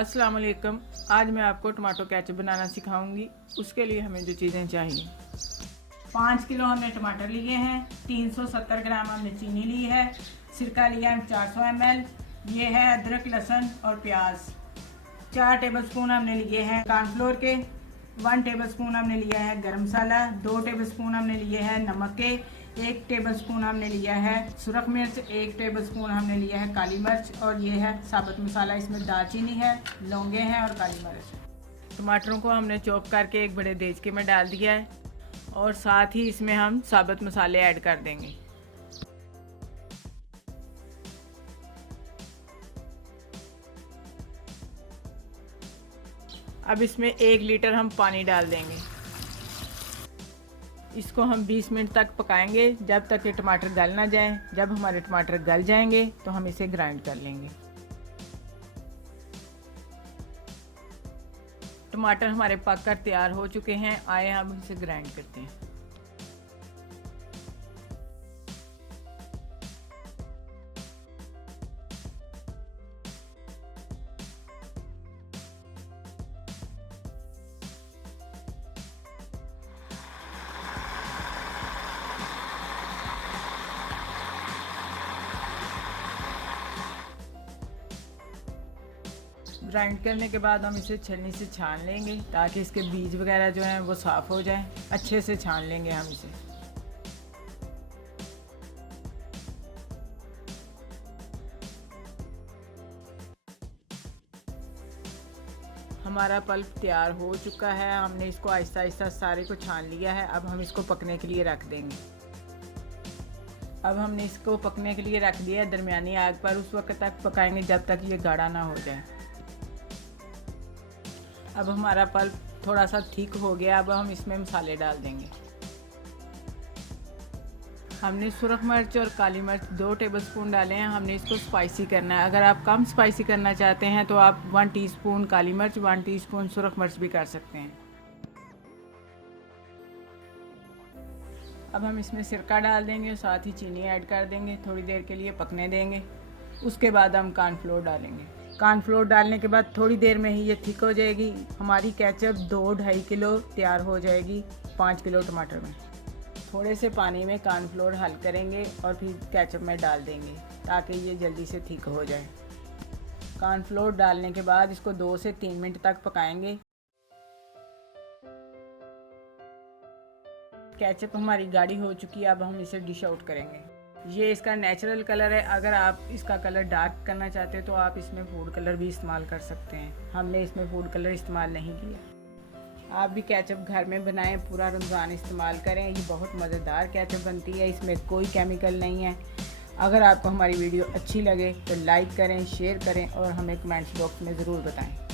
अस्सलाम वालेकुम। आज मैं आपको टमाटो केचप बनाना सिखाऊंगी। उसके लिए हमें जो चीज़ें चाहिए, 5 किलो हमने टमाटर लिए हैं, 370 ग्राम हमने चीनी ली है, सिरका लिया है 400 ml, ये है अदरक लहसुन और प्याज। 4 टेबलस्पून हमने लिए हैं कॉर्नफ्लोर के, 1 टेबलस्पून हमने लिया है गरम मसाला, 2 टेबलस्पून हमने लिए हैं नमक के, 1 टेबलस्पून हमने लिया है सुरख मिर्च, 1 टेबलस्पून हमने लिया है काली मिर्च और ये है साबुत मसाला। इसमें दालचीनी है, लौंगे हैं और काली मिर्च। टमाटरों को हमने चॉप करके एक बड़े देचके में डाल दिया है और साथ ही इसमें हम साबुत मसाले ऐड कर देंगे। अब इसमें 1 लीटर हम पानी डाल देंगे। इसको हम 20 मिनट तक पकाएंगे, जब तक ये टमाटर गल ना जाएं। जब हमारे टमाटर गल जाएंगे तो हम इसे ग्राइंड कर लेंगे। टमाटर हमारे पककर तैयार हो चुके हैं। आए हम इसे ग्राइंड करते हैं। ग्राइंड करने के बाद हम इसे छलनी से छान लेंगे ताकि इसके बीज वगैरह जो हैं वो साफ़ हो जाएं। अच्छे से छान लेंगे हम इसे। हमारा पल्प तैयार हो चुका है। हमने इसको आहिस्ता आहिस्ता सारे को छान लिया है। अब हम इसको पकने के लिए रख देंगे। अब हमने इसको पकने के लिए रख दिया है दरमियानी आग पर। उस वक्त तक पकाएंगे जब तक ये गाढ़ा ना हो जाए। अब हमारा पल्प थोड़ा सा थिक हो गया। अब हम इसमें मसाले डाल देंगे। हमने सुरख मिर्च और काली मिर्च 2 टेबलस्पून डाले हैं। हमने इसको स्पाइसी करना है। अगर आप कम स्पाइसी करना चाहते हैं तो आप 1 टीस्पून काली मिर्च, 1 टीस्पून सुरख मिर्च भी कर सकते हैं। अब हम इसमें सिरका डाल देंगे और साथ ही चीनी ऐड कर देंगे। थोड़ी देर के लिए पकने देंगे। उसके बाद हम कॉर्नफ्लोर डालेंगे। कॉर्नफ्लोर डालने के बाद थोड़ी देर में ही ये थिक हो जाएगी। हमारी केचप 2-2.5 किलो तैयार हो जाएगी 5 किलो टमाटर में। थोड़े से पानी में कॉर्नफ्लोर हल करेंगे और फिर केचप में डाल देंगे ताकि ये जल्दी से थिक हो जाए। कॉर्नफ्लोर डालने के बाद इसको 2 से 3 मिनट तक पकाएंगे। केचप हमारी गाढ़ी हो चुकी है। अब हम इसे डिश आउट करेंगे। ये इसका नेचुरल कलर है। अगर आप इसका कलर डार्क करना चाहते हैं तो आप इसमें फूड कलर भी इस्तेमाल कर सकते हैं। हमने इसमें फूड कलर इस्तेमाल नहीं किया। आप भी केचप घर में बनाएं, पूरा रमज़ान इस्तेमाल करें। ये बहुत मज़ेदार केचप बनती है। इसमें कोई केमिकल नहीं है। अगर आपको हमारी वीडियो अच्छी लगे तो लाइक करें, शेयर करें और हमें कमेंट्स बॉक्स में ज़रूर बताएं।